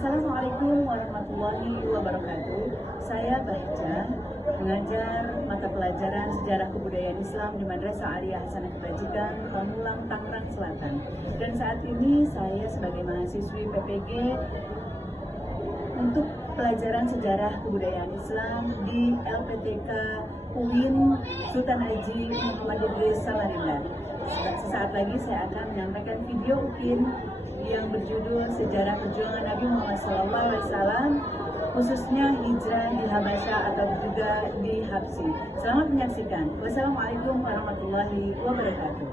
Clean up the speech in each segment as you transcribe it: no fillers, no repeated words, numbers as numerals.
Assalamualaikum warahmatullahi wabarakatuh. Saya Bahja, mengajar mata pelajaran Sejarah Kebudayaan Islam di Madrasah Aliyah Hasanah Kebajikan, Pamulang, Tangerang Selatan. Dan saat ini saya sebagai mahasiswi PPG untuk pelajaran Sejarah Kebudayaan Islam di LPTK UIN Sultan Haji Muhammad Idris Samarinda. Sesaat lagi saya akan menyampaikan video UIN yang berjudul Sejarah Perjuangan Nabi Muhammad SAW, khususnya hijrah di Habasyah atau juga di Habsi. Selamat menyaksikan. Wassalamualaikum warahmatullahi wabarakatuh.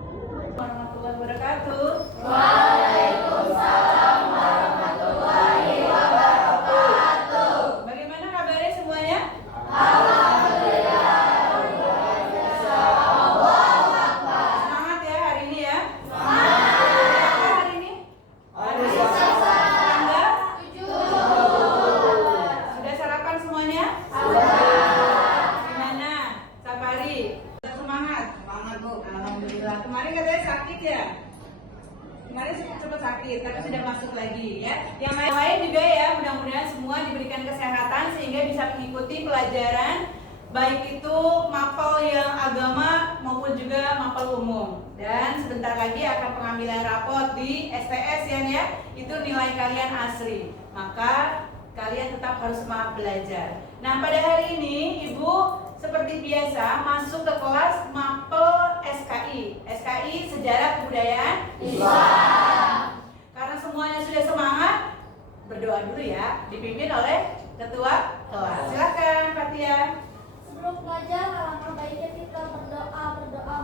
Warahmatullahi wabarakatuh. Waalaikumsalam warahmatullahi wabarakatuh. Bagaimana kabarnya semuanya? Alhamdulillah. Semangat ya hari ini ya. Semangat. Apa hari ini? Hari Selasa. Tanggal 7. Sudah sarapan semuanya? Sudah. Gimana? Safari? Semangat? Semangat Bu. Alhamdulillah. Kemarin katanya sakit ya? Kemarin sempat sakit, tapi sudah masuk lagi ya. Yang lain juga ya, mudah-mudahan semua diberikan kesehatan sehingga bisa mengikuti pelajaran baik itu mapel yang agama maupun juga mapel umum. Dan sebentar lagi akan pengambilan rapot di STS ya. Itu nilai kalian asli. Maka kalian tetap harus semangat belajar. Nah, pada hari ini Ibu seperti biasa masuk ke kelas mapel SKI. SKI Sejarah Kebudayaan Islam. Karena semuanya sudah semangat, berdoa dulu ya, dipimpin oleh ketua kelas. Silakan Fatia. Sebelum belajar, alangkah baiknya kita berdoa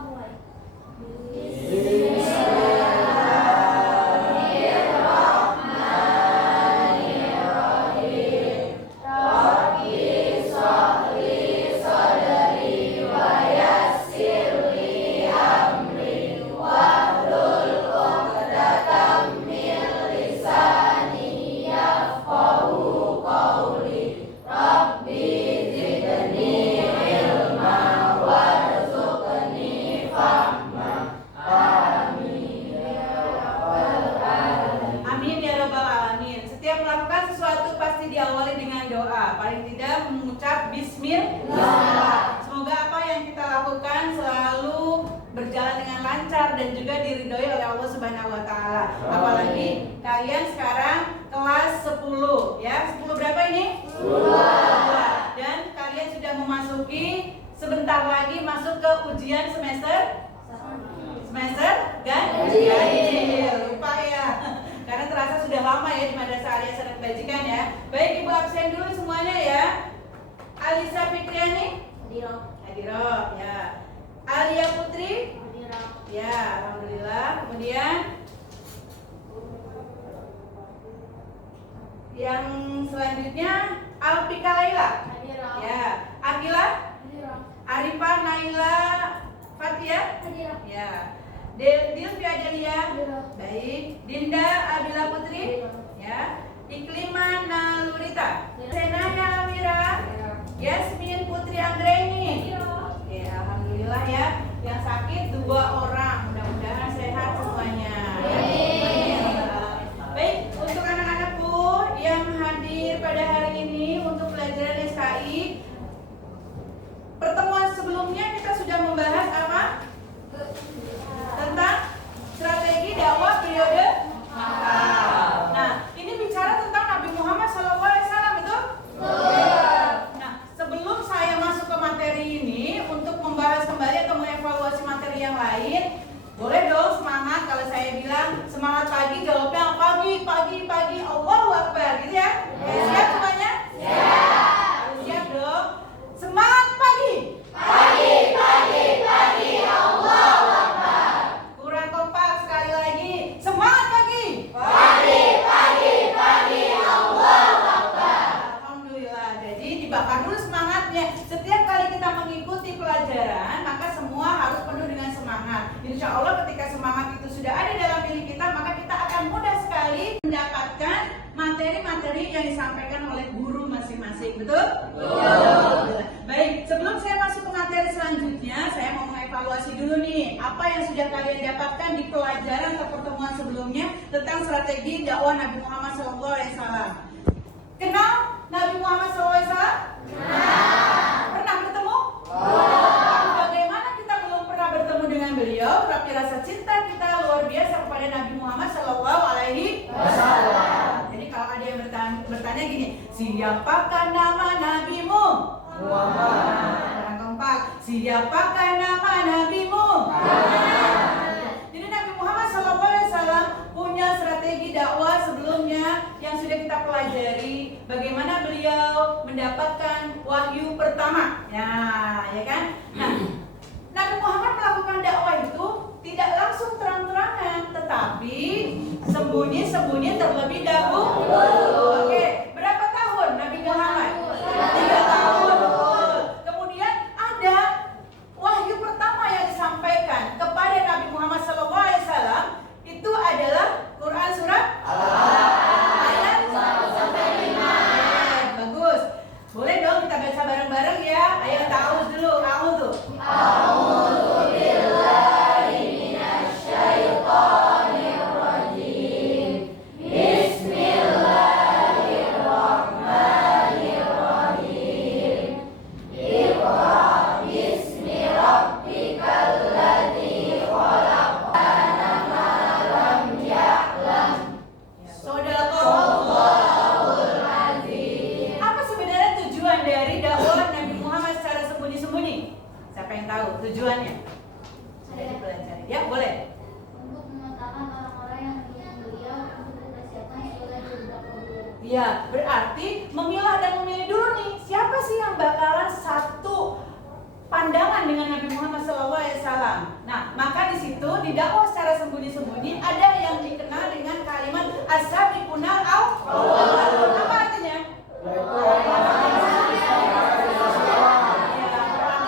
mulai. Amin ya rabbal alamin. Setiap melakukan sesuatu pasti diawali dengan doa. Paling tidak mengucap bismillah. Semoga apa yang kita lakukan selalu berjalan dengan lancar dan juga diridhoi oleh Allah Subhanahu wa taala. Apalagi kalian sekarang kelas 10 ya. 10 berapa ini? 10. Dan kalian sudah memasuki sebentar lagi masuk ke ujian semester ganjil. Lupa ya. Karena terasa sudah lama ya di Madrasah Aliyah Hasanah Kebajikan ya. Baik, Ibu absen dulu semuanya ya. Alisa Fikriani? Hadiro. Ya. Alia Putri? Ya, alhamdulillah. Kemudian yang selanjutnya Alpika Laila. Ya. Akila? Arifa Naila Fatia? Ya. Dilvi Adelia? Baik. Dinda Abila Putri? Ya. Iklima Nalurita? Senaya Amira? Yasmin Putri Anggreni? Oke, alhamdulillah ya. Yang sakit 2 orang, mudah-mudahan sehat semuanya. Baik, untuk anak-anakku yang hadir pada hari ini untuk pelajaran SKI, pertemuan sebelumnya kita sudah membahas apa? Tentang strategi dakwah periode Mekah. Nah, ini bicara tentang Nabi Muhammad SAW, betul? Nah, sebelum saya masuk ke materi ini untuk membahas kembali atau mengevaluasi materi yang lain, boleh dong semangat. Kalau saya bilang semangat pagi, jawabnya pagi, Allahu Akbar, gitu ya? Siap semuanya? Siap dong. Semangat pagi. Allahu Akbar. Kurang kompak sekali lagi. Semangat pagi. Allahu Akbar. Alhamdulillah. Jadi dibakar dulu semangatnya. Setiap kali kita mengikuti pelajaran, maka semua harus penuh dengan semangat. Insya Allah ketika semangat itu sudah ada dalam diri kita, maka kita akan mudah sekali mendapatkan materi-materi yang disampaikan oleh guru masing-masing. Betul? Betul. Baik, sebelum saya masuk ke materi selanjutnya, saya mau mengevaluasi dulu nih apa yang sudah kalian dapatkan di pelajaran atau pertemuan sebelumnya tentang strategi dakwah Nabi Muhammad SAW. Misalnya gini, siapakah nama nabimu? Yang keempat, siapakah nama nabimu? Jadi Nabi Muhammad SAW punya strategi dakwah sebelumnya yang sudah kita pelajari. Bagaimana beliau mendapatkan wahyu pertama. Ya kan? Nah, Nabi Muhammad melakukan dakwah itu tidak langsung terang-terangan, tetapi sembunyi-sembunyi terlebih dahulu. Oke, berapa tahun Nabi Muhammad? 3 tahun. Kemudian ada wahyu pertama yang disampaikan kepada Nabi Muhammad SAW itu adalah Quran surat ayat 1-5. Bagus. Boleh dong kita baca bareng-bareng ya. Ayo ta'awudz dulu. A'udzu. Apa sebenarnya tujuan dari dakwah Nabi Muhammad secara sembunyi-sembunyi? Siapa yang tahu tujuannya? Sudah dipelajari. Ya, boleh. Untuk memetakan orang-orang yang ingin beliau untuk dipersiapkan sebagai beberapa bulan. Ya, berarti memilah dan memilih dulu nih, siapa sih yang bakalan satu pandangan dengan Nabi Muhammad SAW. Nah, maka di situ di dakwah secara sembunyi-sembunyi ada yang dikenal dengan kalimat as-sabiqunal awwalun. Apa artinya? Berarti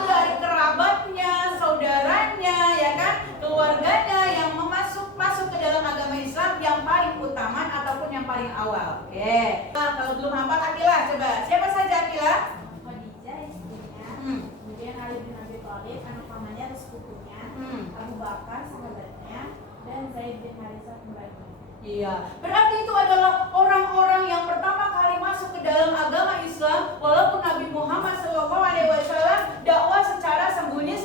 dari kerabatnya, saudaranya, ya kan, keluarganya yang masuk ke dalam agama Islam yang paling utama ataupun yang paling awal. Oke. Nah, kalau belum hafal Akilah, coba. Siapa saja Akilah? Khadijah istrinya, Hmm. kemudian Ali bin Abi Thalib anak pamannya dan sepupunya, Abu Bakar sahabatnya, dan Zaid bin Harithah pembantu. Iya, berarti itu adalah orang-orang yang pertama kali masuk ke dalam agama Islam, walaupun Nabi Muhammad SAW dakwah secara sembunyi.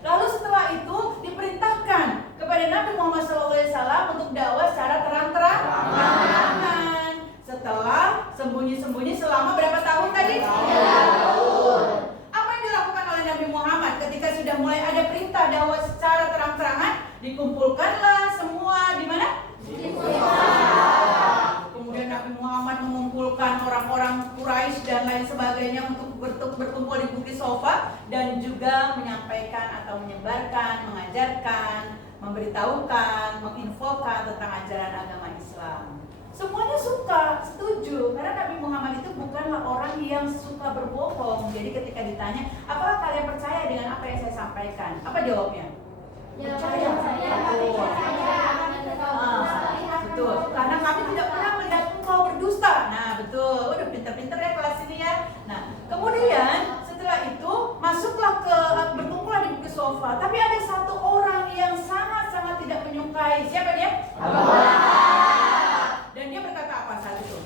Lalu setelah itu diperintahkan kepada Nabi Muhammad SAW untuk dakwah secara terang-terangan. Setelah sembunyi-sembunyi selama berapa tahun tadi? 3 tahun. Apa yang dilakukan oleh Nabi Muhammad ketika sudah mulai ada perintah dakwah secara terang-terangan? Dikumpulkanlah semua di mana? Kemudian Nabi Muhammad mengumpulkan orang-orang Quraisy dan lain sebagainya untuk berkumpul di Bukit Sofa dan juga menyampaikan atau menyebarkan, mengajarkan, memberitahukan, menginfokan tentang ajaran agama Islam. Semuanya suka, setuju, karena Nabi Muhammad itu bukanlah orang yang suka berbohong. Jadi ketika ditanya, apakah kalian percaya dengan apa yang saya sampaikan? Apa jawabnya? Percaya. Betul, karena kami tidak pernah melihat engkau berdusta. Nah, betul, udah pinter-pinter ya kelas ini ya. Nah, kemudian setelah itu masuklah berkumpullah di Bukit Sofa. Tapi ada satu orang yang sangat-sangat tidak menyukai. Siapa dia? Abu Bakar. Dan dia berkata apa saat itu?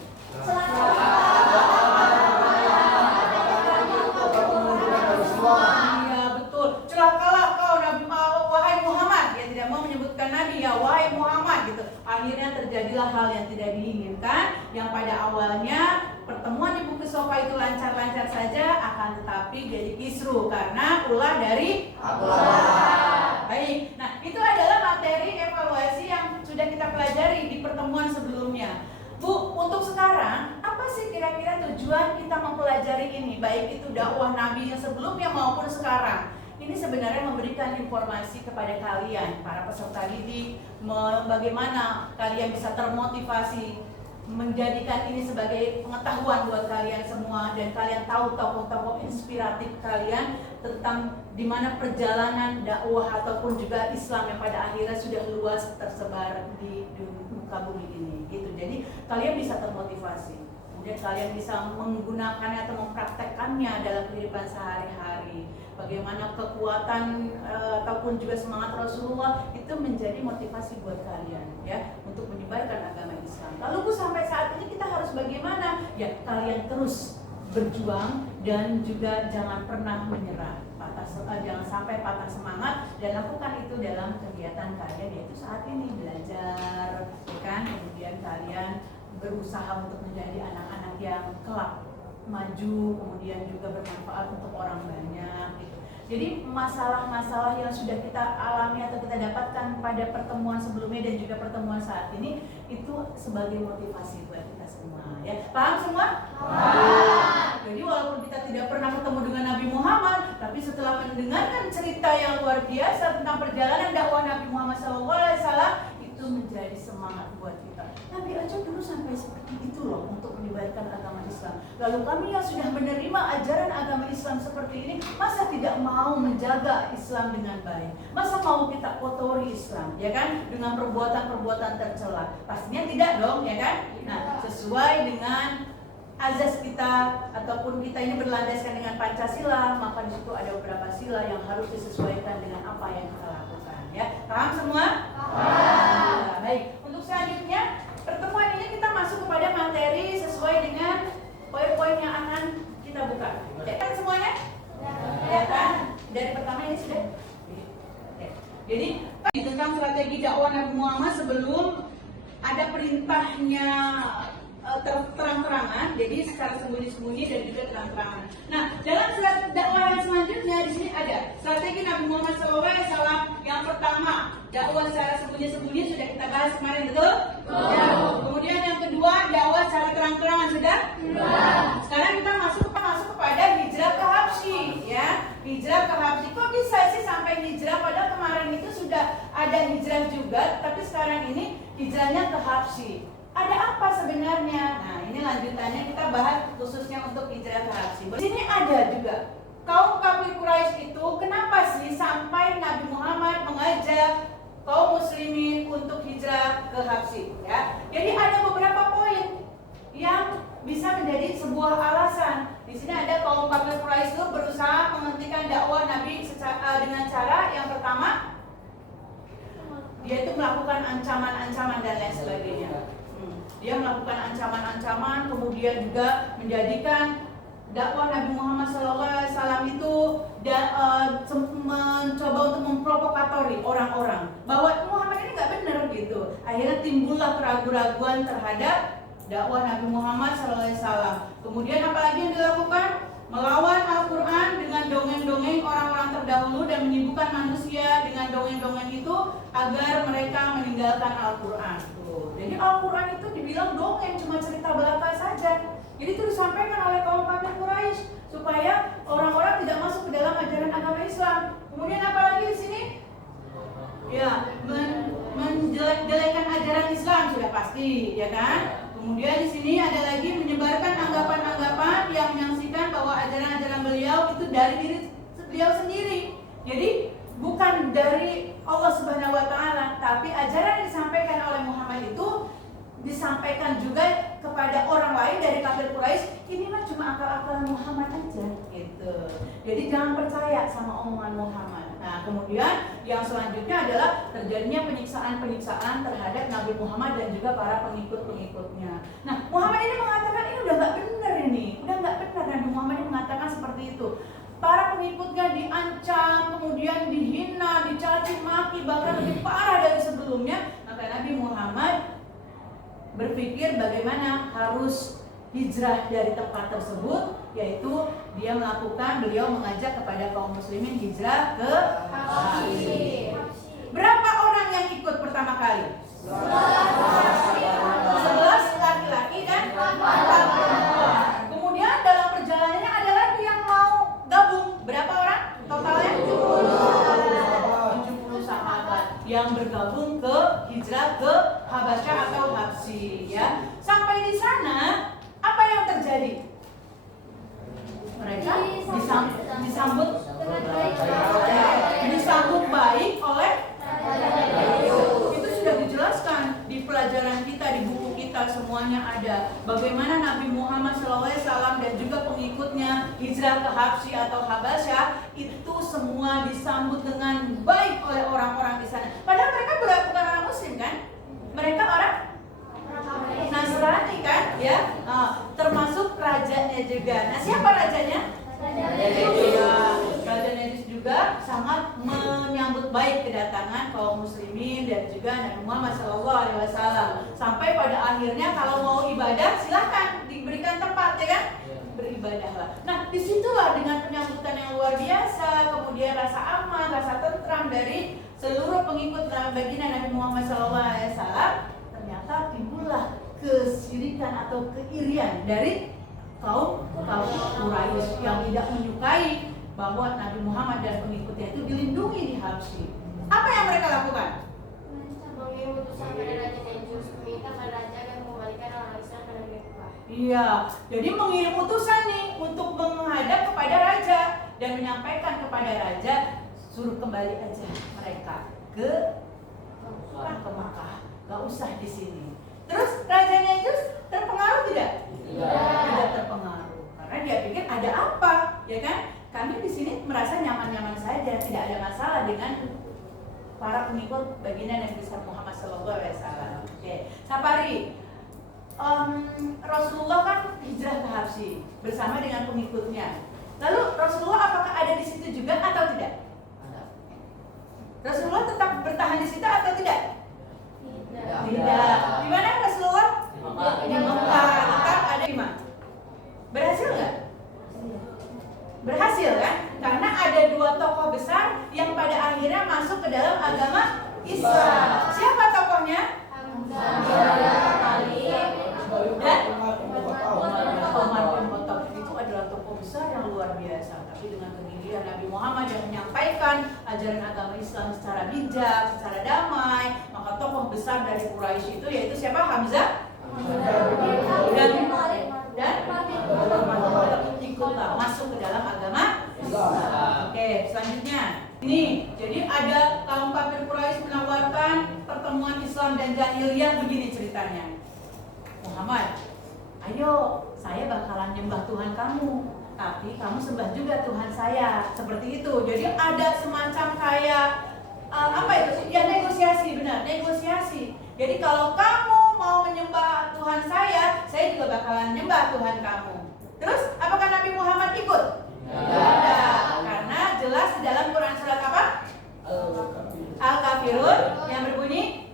Iya, betul. Celakalah kau Nabi, wahai Muhammad. Dia tidak mau menyebutkan Nabi ya, wahai Muhammad gitu. Akhirnya terjadilah hal yang tidak diinginkan, yang pada awalnya pertemuan di Bukit Sofa itu lancar-lancar saja, akan tetapi jadi kisruh karena ulah dari Abu Bakar. Baik, nah itu adalah materi evaluasi yang sudah kita pelajari di pertemuan sebelumnya. Bu, untuk sekarang apa sih kira-kira tujuan kita mempelajari ini, baik itu dakwah Nabi yang sebelumnya maupun sekarang? Ini sebenarnya memberikan informasi kepada kalian, para peserta didik, bagaimana kalian bisa termotivasi, menjadikan ini sebagai pengetahuan buat kalian semua, dan kalian tahu tokoh-tokoh inspiratif kalian tentang di mana perjalanan dakwah ataupun juga Islam yang pada akhirnya sudah luas tersebar di muka bumi ini gitu. Jadi kalian bisa termotivasi, kemudian kalian bisa menggunakannya atau mempraktekkannya dalam kehidupan sehari-hari. Bagaimana kekuatan ataupun juga semangat Rasulullah itu menjadi motivasi buat kalian ya untuk menyebarkan agama Islam. Lalu Bu, sampai saat ini kita harus bagaimana? Ya, kalian terus berjuang dan juga jangan pernah menyerah. Jangan sampai patah semangat dan lakukan itu dalam kegiatan kalian, yaitu saat ini belajar, kan? Kemudian kalian berusaha untuk menjadi anak-anak yang kelak maju, kemudian juga bermanfaat untuk orang banyak gitu. Jadi masalah-masalah yang sudah kita alami atau kita dapatkan pada pertemuan sebelumnya dan juga pertemuan saat ini itu sebagai motivasi buat kita semua ya. Paham semua? Paham. Jadi walaupun kita tidak pernah ketemu dengan Nabi Muhammad, tapi setelah mendengarkan cerita yang luar biasa tentang perjalanan dakwah Nabi Muhammad SAW, itu menjadi semangat buat kita. Nabi aja dulu sampai seperti itu loh untuk menyebarkan agama Islam. Lalu kami yang sudah menerima ajaran agama Islam seperti ini, masa tidak mau menjaga Islam dengan baik? Masa mau kita kotori Islam, ya kan? Dengan perbuatan-perbuatan tercela? Pastinya tidak dong, ya kan? Nah, sesuai dengan azas kita ataupun kita ini berlandaskan dengan Pancasila, maka di situ ada beberapa sila yang harus disesuaikan dengan apa yang kita lakukan. Ya, paham semua? Paham. Baik, untuk selanjutnya pertemuan ini kita masuk kepada materi sesuai dengan poin-poin yang akan kita buka. Ya kan semuanya? Ya kan? Dari pertama ini sudah. Oke. Jadi tentang strategi dakwah Nabi Muhammad sebelum ada perintahnya terang-terangan, jadi secara sembunyi-sembunyi dan juga terang-terangan. Nah, dalam surat dakwah yang selanjutnya di sini ada strategi Nabi Muhammad SAW. Yang pertama, dakwah secara sembunyi-sembunyi sudah kita bahas kemarin, betul? Ya. Kemudian yang kedua, dakwah secara terang-terangan sudah? Sekarang kita masuk kepada hijrah ke Habsyi, ya. Hijrah ke Habsyi. Kok bisa sih sampai hijrah? Padahal kemarin itu sudah ada hijrah juga, tapi sekarang ini hijrahnya ke Habsyi. Ada apa sebenarnya? Nah, ini lanjutannya kita bahas khususnya untuk hijrah ke Habsyi. Di sini ada juga kaum kafir Quraisy itu kenapa sih sampai Nabi Muhammad mengajak kaum muslimin untuk hijrah ke Habsyi, ya. Jadi ada beberapa poin yang bisa menjadi sebuah alasan. Di sini ada kaum kafir Quraisy itu berusaha menghentikan dakwah Nabi dengan cara yang pertama, dia itu melakukan ancaman-ancaman dan lain sebagainya. Dia melakukan ancaman-ancaman, kemudian juga menjadikan dakwah Nabi Muhammad SAW itu mencoba untuk memprovokatori orang-orang bahwa Muhammad ini nggak benar gitu. Akhirnya timbullah keraguan-keraguan terhadap dakwah Nabi Muhammad SAW. Kemudian apalagi yang dilakukan? Melawan Al-Quran dengan dongeng-dongeng orang-orang terdahulu dan menyibukkan manusia dengan dongeng-dongeng itu agar mereka meninggalkan Al-Quran. Jadi Al-Quran itu dibilang dongeng, cuma cerita belaka saja. Jadi itu disampaikan oleh kaum kafir Quraisy supaya orang-orang tidak masuk ke dalam ajaran agama Islam. Kemudian apalagi di sini? Ya, menjelek-jelekan ajaran Islam sudah pasti, ya kan? Kemudian di sini ada lagi menyebarkan anggapan-anggapan yang menyaksikan bahwa ajaran-ajaran beliau itu dari diri beliau sendiri. Jadi bukan dari Allah Subhanahu wa taala, tapi ajaran yang disampaikan oleh Muhammad itu disampaikan juga kepada orang lain dari kafir Quraisy. Ini mah cuma akal-akalan Muhammad aja gitu. Jadi jangan percaya sama omongan Muhammad. Nah, kemudian yang selanjutnya adalah terjadinya penyiksaan-penyiksaan terhadap Nabi Muhammad dan juga para pengikut-pengikutnya. Nah, Muhammad ini mengatakan ini udah nggak benar ini, udah nggak benar. Nabi Muhammad ini mengatakan seperti itu. Para pengikutnya diancam, kemudian dihina, dicaci maki, bahkan lebih parah dari sebelumnya. Maka Nabi Muhammad berpikir bagaimana harus hijrah dari tempat tersebut, yaitu beliau mengajak kepada kaum muslimin hijrah ke Habsyi. Berapa orang yang ikut pertama kali? 11 laki-laki dan 4 perempuan. Kemudian dalam perjalanannya ada lagi yang mau gabung. Berapa orang totalnya? 70 sahabat yang bergabung ke hijrah ke Habasyah atau Habsyi, ya. Sampai di sana apa yang terjadi? Mereka disambut baik oleh itu sudah dijelaskan di pelajaran kita, di buku kita semuanya ada bagaimana Nabi Muhammad SAW dan juga pengikutnya hijrah ke Habsyi atau Habasyah itu semua disambut dengan baik oleh orang-orang di sana. Padahal mereka bukan orang Muslim kan? Mereka orang Nasrani kan, ya, termasuk rajanya juga. Nah, siapa rajanya? Raja Negus juga sangat menyambut menyambut baik kedatangan kaum muslimin dan juga Nabi Muhammad SAW. Sampai pada akhirnya kalau mau ibadah silahkan diberikan tempat, ya kan? Beribadahlah. Nah, disitulah dengan penyambutan yang luar biasa, kemudian rasa aman, rasa tentram dari seluruh pengikut baginda Nabi Muhammad SAW, ternyata timbullah kesyirikan atau keirian dari kaum Quraisy yang tidak menyukai bahwa Nabi Muhammad dan pengikutnya itu dilindungi di Habsyi. Apa yang mereka lakukan? Mengirim utusan pada Raja Najus, meminta pada raja agar mengembalikan orang Islam pada Mekah. Iya, jadi mengirim utusan nih untuk menghadap kepada raja dan menyampaikan kepada raja, suruh kembali aja mereka ke Makkah, gak usah di sini. Terus Raja Najus terpengaruh tidak? Tidak terpengaruh, karena dia pikir ada apa, ya kan? Kami di sini merasa nyaman-nyaman saja, tidak ada masalah dengan para pengikut baginda Nabi Muhammad SAW. Oke, Sapari, Rasulullah kan hijrah ke Habsyi bersama dengan pengikutnya. Lalu Rasulullah apakah ada di situ juga atau tidak? Rasulullah tetap bertahan di situ atau tidak? Tidak. Di mana Rasulullah? Di Mekah. Tetap ada di mana? Berhasil nggak? Berhasil kan? Karena ada dua tokoh besar yang pada akhirnya masuk ke dalam agama Islam. Siapa tokohnya? Dan Umar bin Khattab. Itu adalah tokoh besar yang luar biasa. Tapi dengan kegigihan Nabi Muhammad yang menyampaikan ajaran agama Islam secara bijak, secara damai, maka tokoh besar dari Quraisy itu yaitu siapa? Hamzah dan ikutlah masuk ke dalam agama Islam. Oke, selanjutnya ini jadi ada kaum kafir Quraisy menawarkan pertemuan Islam dan jahiliyah. Begini ceritanya, Muhammad, ayo saya bakalan nyembah Tuhan kamu, tapi kamu sembah juga Tuhan saya, seperti itu. Jadi ada semacam kayak apa itu? Ya negosiasi, benar, negosiasi. Jadi kalau kamu mau menyembah Tuhan saya juga bakalan nyembah Tuhan kamu. Terus apakah Nabi Muhammad ikut? Tidak, karena jelas di dalam Quran surat apa? Al-Kafirun yang berbunyi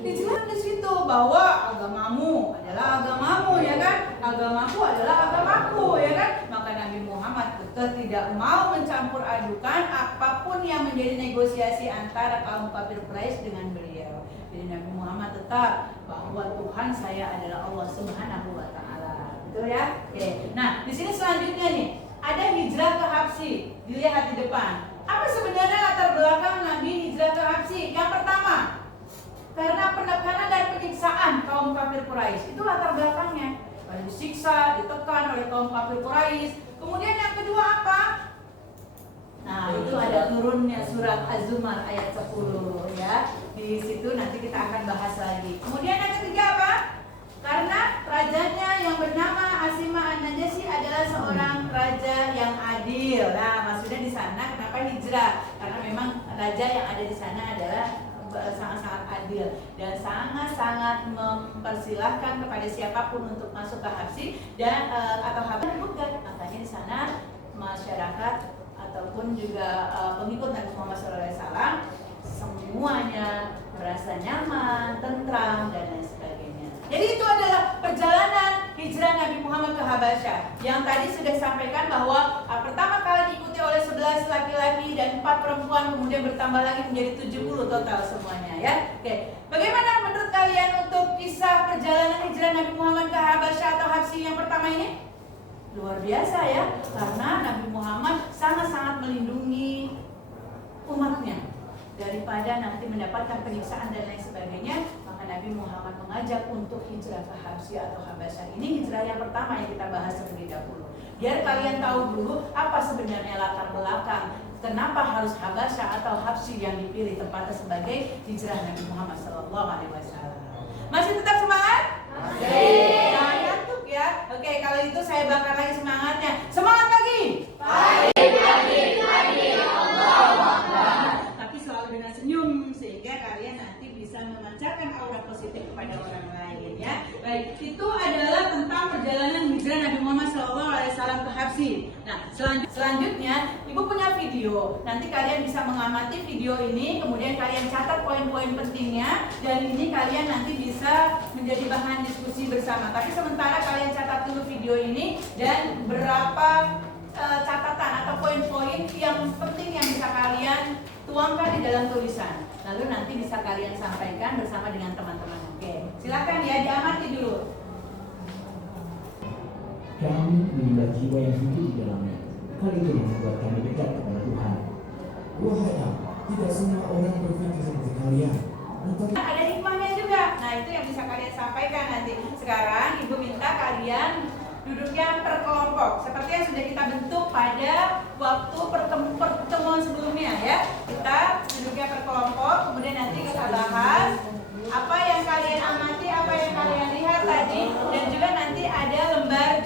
dijelaskan di situ bahwa agamamu adalah agamamu, ya kan? Agamaku adalah agamaku, ya kan? Maka Nabi Muhammad tetap tidak mau mencampur adukan apapun yang menjadi negosiasi antara kaum kafir Quraisy dengan beliau. Jadi Nabi Muhammad tetap bahwa Tuhan saya adalah Allah Subhanahu wa taala. Betul ya? Oke. Nah, di sini selanjutnya nih, ada hijrah ke Habsyi. Dilihat di depan. Apa sebenarnya latar belakang Nabi hijrah ke Habsyi? Yang pertama, karena penekanan dan penyiksaan kaum kafir Quraisy. Itu latar belakangnya. Pada disiksa, ditekan oleh kaum kafir Quraisy. Kemudian yang kedua apa? Nah, itu ada turunnya surat Az-Zumar ayat 10 ya. Di situ nanti kita akan bahas lagi. Kemudian yang ketiga apa? Karena rajanya yang bernama Asimah An-Najasyi adalah seorang raja yang adil. Nah, maksudnya di sana kenapa hijrah? Karena memang raja yang ada di sana adalah sangat-sangat adil dan sangat-sangat mempersilahkan kepada siapapun untuk masuk ke Habsyi dan atau Habsyi bukan. Makanya di sana masyarakat ataupun juga pengikut Nabi Muhammad SAW semuanya merasa nyaman, tentram dan lain sebagainya. Jadi itu adalah perjalanan hijrah Nabi Muhammad ke Habasyah yang tadi sudah sampaikan bahwa pertama kali diikuti oleh 11 laki-laki dan 4 perempuan, kemudian bertambah lagi menjadi 70 total semuanya ya. Oke, bagaimana menurut kalian untuk kisah perjalanan hijrah Nabi Muhammad ke Habasyah atau Habsyi yang pertama ini? Luar biasa ya, karena Nabi Muhammad sangat-sangat melindungi umatnya daripada nanti mendapatkan penyiksaan dan lain sebagainya. Maka Nabi Muhammad mengajak untuk hijrah ke Habsyi atau Habasyah. Ini hijrah yang pertama yang kita bahas terlebih dahulu. Biar kalian tahu dulu apa sebenarnya latar belakang kenapa harus Habasyah atau Habsyi yang dipilih tempatnya sebagai hijrah Nabi Muhammad SAW. Masih tetap semangat? Masih. Jangan ngantuk Oke, kalau itu saya bakar lagi semangatnya. Semangat lagi. Tapi selalu dengan senyum sehingga kalian nanti bisa memancarkan aura positif kepada orang lain ya. Baik, itu adalah tentang perjalanan hijrah Nabi Muhammad SAW ke Habsyi. Nah, Selanjutnya, Ibu punya video. Nanti kalian bisa mengamati video ini, kemudian kalian catat poin-poin pentingnya, dan ini kalian nanti bisa menjadi bahan diskusi bersama. Tapi sementara kalian catat dulu video ini dan berapa catatan atau poin-poin yang penting yang bisa kalian tuangkan di dalam tulisan. Lalu nanti bisa kalian sampaikan bersama dengan teman-teman. Oke, silakan ya, diamati dulu. Kami menimba jiwa yang hidup di dalamnya. Hal itu membuat kami dekat kepada Tuhan. Wahai Allah, tidak semua orang berpikir seperti kalian. Ada hikmahnya juga. Nah, itu yang bisa kalian sampaikan nanti. Sekarang Ibu minta kalian duduknya per kelompok seperti yang sudah kita bentuk pada waktu pertemuan sebelumnya ya. Kita duduknya per kelompok, kemudian nanti kita bahas apa yang kalian amati, apa yang kalian lihat tadi, dan juga nanti ada lembar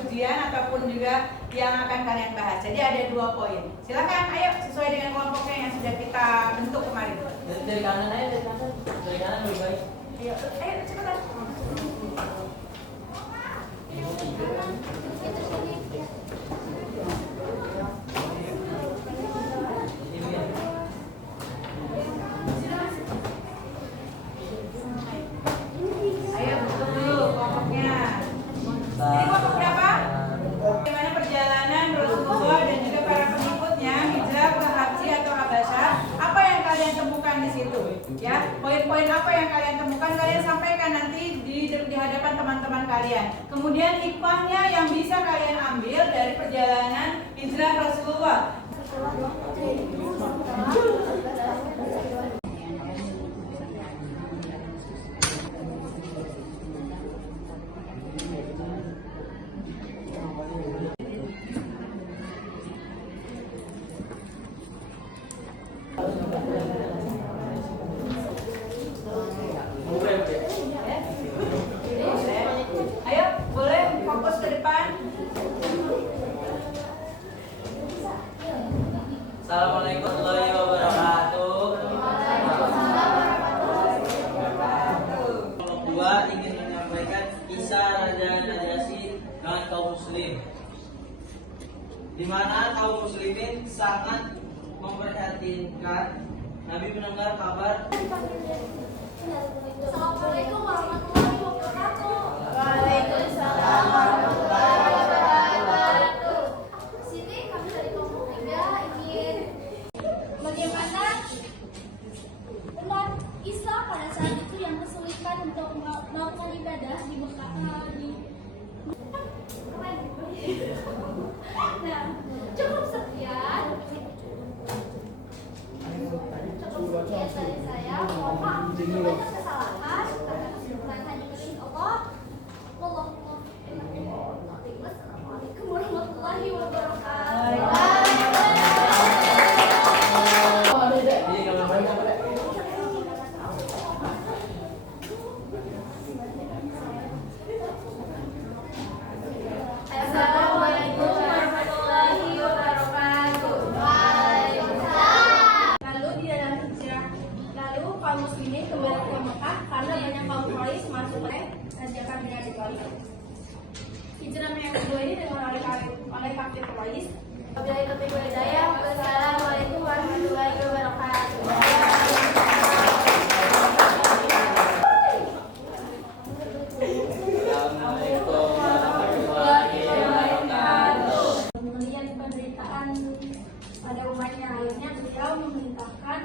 ujian ataupun juga yang akan kalian bahas. Jadi ada 2 poin. Silakan, ayo sesuai dengan kelompoknya yang sudah kita bentuk kemarin. Dari kanan aja, dari kanan lebih baik. Ayo cepetan. Ayo bentuk dulu kelompoknya. Ini kelompok berapa? Bagaimana perjalanan Rasulullah dan juga para pengikutnya hijrah ke Habsyi atau Habasyah? Apa yang kalian temukan di situ? Ya, poin-poin apa yang kalian temukan kalian sampaikan nanti di hadapan teman-teman kalian. Kemudian hikmahnya yang bisa kalian ambil dari perjalanan hijrah Rasulullah. Ayo, boleh fokus ke depan. Assalamualaikum warahmatullahi wabarakatuh. Kelompok 2 ingin menyampaikan kisah Raja Najasyi dengan kaum muslim, di mana kaum muslimin sangat memperhatikan Nabi mendengar kabar. Assalamualaikum warahmatullahi wabarakatuh. Waalaikumsalam warahmatullahi wabarakatuh. Sini kami dari kelompok 3 ingin bagaimana umat Islam pada saat itu yang kesulitan untuk melakukan ibadah di Mekah. Nah, cukup sekian. Dari saya. Mohon maaf jika banyak kesalahan karena kesimpulan hanya milik Allah. Assalamualaikum warahmatullahi wabarakatuh. Assalamualaikum warahmatullahi wabarakatuh. Lalu di dalam hijrah, lalu kaum muslimin kembali ke Mekah karena banyak kaum Quraisy masuk ke ajakan dengan Ibrahim. Hijrah yang kedua ini dengan oleh kafir Quraisy. Wabillahi taufiq wal hidayah. Wassalamualaikum warahmatullahi wabarakatuh. Assalamualaikum warahmatullahi wabarakatuh. Melihat penderitaan pada umatnya, akhirnya beliau memerintahkan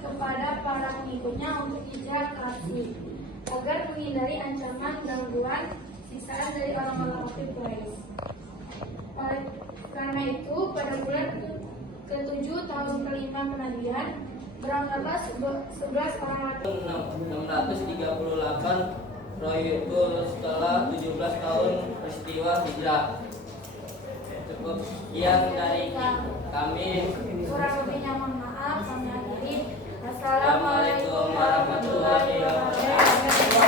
kepada para pengikutnya untuk hijrah ke Habsyi agar menghindari ancaman gangguan siksaan dari orang-orang kafir Quraisy. Karena itu, pada bulan ke-7 tahun ke-5 kenabian, berangkatlah 11 orang laki. 638 Royutul setelah 17 tahun peristiwa hijrah. Cukup sekian dari kami. Kurang lebihnya mohon maaf, kami akhiri. Assalamualaikum warahmatullahi wabarakatuh.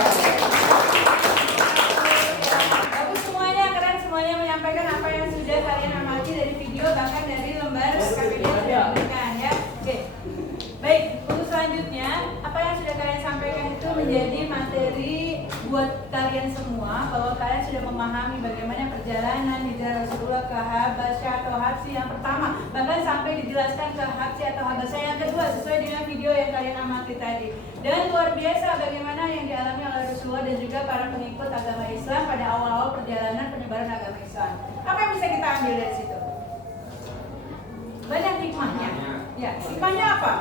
Bagus semuanya, keren semuanya menyampaikan apa yang sudah kalian amati dari video bahkan dari lembar KPD yang sudah diberikan ya. Oke. Baik, untuk selanjutnya apa yang sudah kalian sampaikan itu menjadi materi buat kalian semua bahwa kalian sudah memahami bagaimana perjalanan hijrah Rasulullah ke Habasyah atau Habsyi yang pertama, bahkan sampai dijelaskan ke Habsyi atau Habasyah yang kedua sesuai dengan video yang kalian amati tadi. Dan luar biasa bagaimana yang dialami oleh Rasulullah dan juga para pengikut agama Islam pada awal-awal perjalanan penyebaran agama Islam. Apa yang bisa kita ambil dari situ? Banyak hikmahnya. Ya, hikmahnya apa?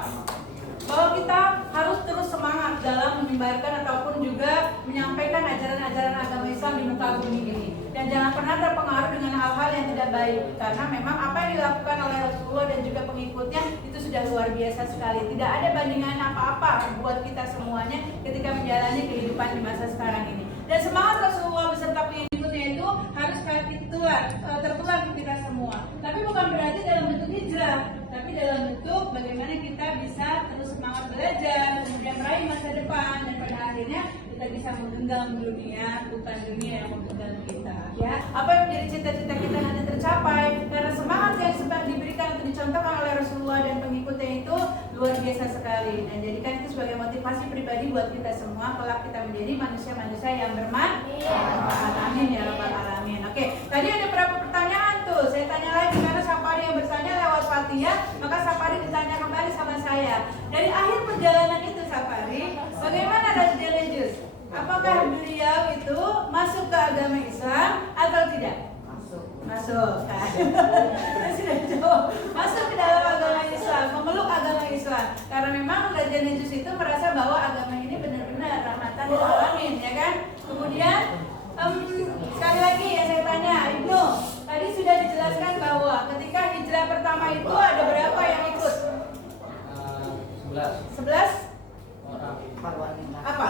Bahwa kita harus terus semangat dalam menyebarkan ataupun juga menyampaikan ajaran-ajaran agama Islam di muka bumi ini. Dan jangan pernah terpengaruh dengan hal-hal yang tidak baik. Karena memang apa yang dilakukan oleh Rasulullah dan juga pengikutnya itu sudah luar biasa sekali. Tidak ada bandingan apa-apa buat kita semuanya ketika menjalani kehidupan di masa sekarang ini. Dan semangat Rasulullah beserta pengikutnya itu harus tertular ke kita semua. Tapi bukan berarti dalam bentuk hijrah, tapi dalam bentuk bagaimana kita bisa terus semangat belajar, kemudian meraih masa depan, dan pada akhirnya kita bisa menggenggam dunia, bukan dunia yang menggenggam kita. Ya, apa yang menjadi cita-cita kita nanti tercapai karena semangat yang sempat diberikan atau dicontohkan oleh Rasulullah dan pengikutnya itu luar biasa sekali. Dan jadikan itu sebagai motivasi pribadi buat kita semua kelak kita menjadi manusia-manusia yang bermanfaat. Amin ya rabbal alamin. Oke, tadi ada berapa pertanyaan tuh? Saya tanya lagi karena Sapari yang bertanya lewat Fatia, maka Sapari ditanya kembali sama saya. Dari akhir perjalanan itu Sapari, bagaimana Rasulullah? Apakah beliau itu masuk ke agama Islam atau tidak? Masuk kan? Sudah jawab. Masuk ke dalam agama Islam, memeluk agama Islam. Karena memang Raja Najus itu merasa bahwa agama ini benar-benar rahmatan lil alamin, ya kan? Kemudian sekali lagi ya saya tanya, Ibnu, tadi sudah dijelaskan bahwa ketika hijrah pertama itu ada berapa yang ikut? 11 apa?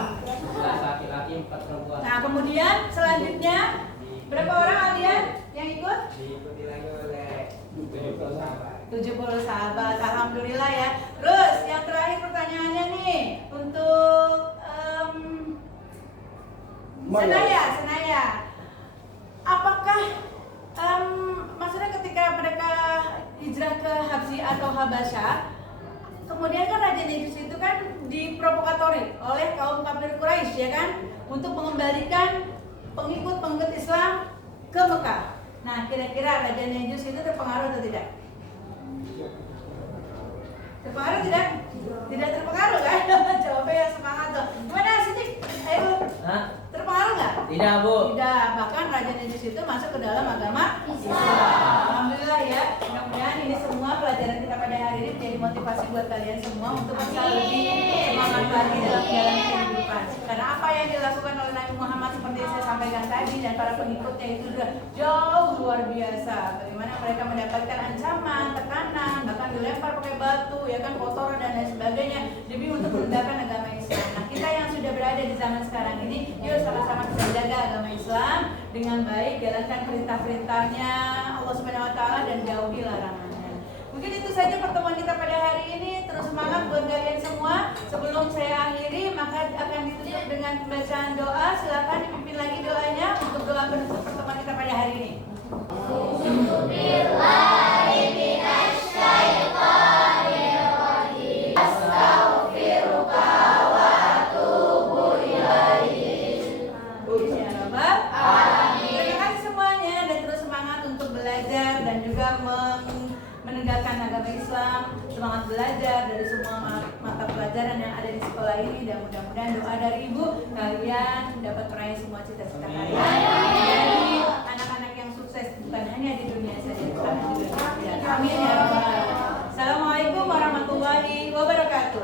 11 laki-laki, 4 perempuan. Nah kemudian selanjutnya berapa orang kalian yang ikut? Diikuti lagi oleh 70 sahabat. 70 sahabat, alhamdulillah ya. Terus yang terakhir pertanyaannya nih untuk Senaya. Apakah maksudnya ketika mereka hijrah ke Habsyi atau Habasyah, kemudian kan Raja Najus itu kan diprovokatori oleh kaum kafir Quraisy, ya kan, untuk mengembalikan pengikut Islam ke Mekah. Nah, kira-kira Raja Najus itu terpengaruh atau tidak? Terpengaruh tidak? Tidak terpengaruh kan? Jawabnya yang semangat tuh. Gimana sini? Ayo. Terpengaruh nggak? Tidak, Bu. Tidak. Bahkan Raja Najus itu masuk ke dalam agama Islam. Alhamdulillah ya. Mudah-mudahan ini semua pelajaran kita pada hari ini menjadi motivasi buat kalian semua untuk bisa lebih semangat lagi dalam menjalani kehidupan. Karena apa yang dilakukan oleh Nabi Muhammad seperti yang saya sampaikan tadi dan para pengikutnya itu sudah jauh luar biasa. Bagaimana mereka mendapatkan ancaman, tekanan, bahkan dilempar pakai batu, ya kan, kotoran dan lain sebagainya demi untuk menegakkan agama Islam. Nah, kita yang sudah berada di zaman sekarang ini, yuk sama-sama kita jaga agama Islam dengan baik, jalankan perintah-perintahnya Allah Subhanahu wa taala dan jauhi larangannya. Mungkin itu saja pertemuan kita pada hari ini. Terus semangat buat kalian semua. Sebelum saya akhiri, maka akan ditutup dengan pembacaan doa. Silakan dipimpin lagi doanya untuk doa penutup pertemuan kita pada hari ini. Terima kasih semuanya dan terus semangat untuk belajar dan juga menegakkan agama Islam. Semangat belajar dari semua mata pelajaran yang ada di sekolah ini dan mudah-mudahan doa dari Ibu kalian dapat meraih semua cita-cita kalian. Jadi anak-anak yang sukses bukan hanya di dunia saja, tapi juga di akhirat. Amin ya rabbal alamin. Assalamualaikum warahmatullahi wabarakatuh.